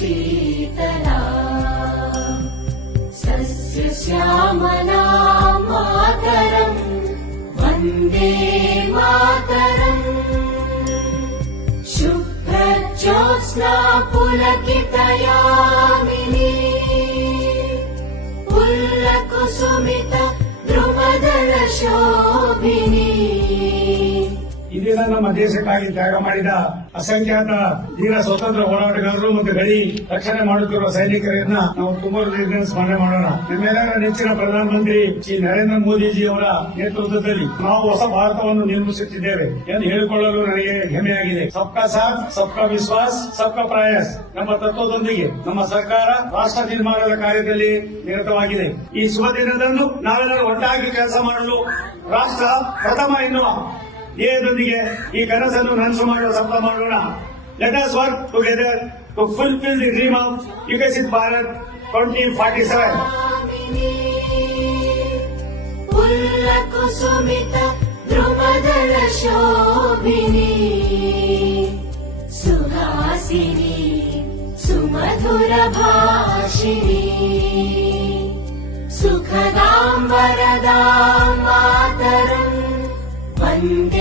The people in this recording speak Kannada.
शीतला सस्यश्यामला मातरम् वन्दे मातरम् शुभ्रज्योत्स्ना पुलकितयामिनी पुल्लकुसुमित ध्रुवदल शोभिनी ಈ ದಿನ ನಮ್ಮ ದೇಶಕ್ಕಾಗಿ ತ್ಯಾಗ ಮಾಡಿದ ಅಸಂಖ್ಯಾತ ಧೀರ ಸ್ವಾತಂತ್ರ್ಯ ಹೋರಾಟಗಾರರು ಮತ್ತು ಗಡಿ ರಕ್ಷಣೆ ಮಾಡುತ್ತಿರುವ ಸೈನಿಕರನ್ನ ನಾವು ತುಂಬಾ ಹೃದಯದಿಂದ ಸ್ಮರಣೆ ಮಾಡೋಣ. ನಿಮ್ಮೆಲ್ಲರ ನೆಚ್ಚಿನ ಪ್ರಧಾನಮಂತ್ರಿ ಶ್ರೀ ನರೇಂದ್ರ ಮೋದಿಜಿ ಅವರ ನೇತೃತ್ವದಲ್ಲಿ ನಾವು ಹೊಸ ಭಾರತವನ್ನು ನಿರ್ಮಿಸುತ್ತಿದ್ದೇವೆ ಎಂದು ಹೇಳಿಕೊಳ್ಳಲು ನನಗೆ ಹೆಮ್ಮೆಯಾಗಿದೆ. ಸಬ್ಕಾ ಸಾಥ್ ಸಬ್ಕಾ ವಿಶ್ವಾಸ್ ಸಬ್ಕಾ ಪ್ರಯಾಸ್ ನಮ್ಮ ತತ್ವದೊಂದಿಗೆ ನಮ್ಮ ಸರ್ಕಾರ ರಾಷ್ಟ್ರ ನಿರ್ಮಾಣದ ಕಾರ್ಯದಲ್ಲಿ ನಿರತವಾಗಿದೆ. ಈ ಶುಭ ದಿನದಂದು ನಾವೆಲ್ಲರೂ ಒಟ್ಟಾಗಿ ಕೆಲಸ ಮಾಡಲು ರಾಷ್ಟ್ರ ಪ್ರಥಮ ಎನ್ನುವ ಧ್ಯೇಯದೊಂದಿಗೆ ಈ ಕನಸನ್ನು ನನಸು ಮಾಡುವ ಸಂಕಲ್ಪ ಮಾಡೋಣ. Let us work together to fulfil the dream of Viksit Bharat 2047. पुल्लकुसुमित ध्रुवदल शोभिनी सुहासिनी सुमधुर भाषिणी सुखदां वरदां मातरम् वन्दे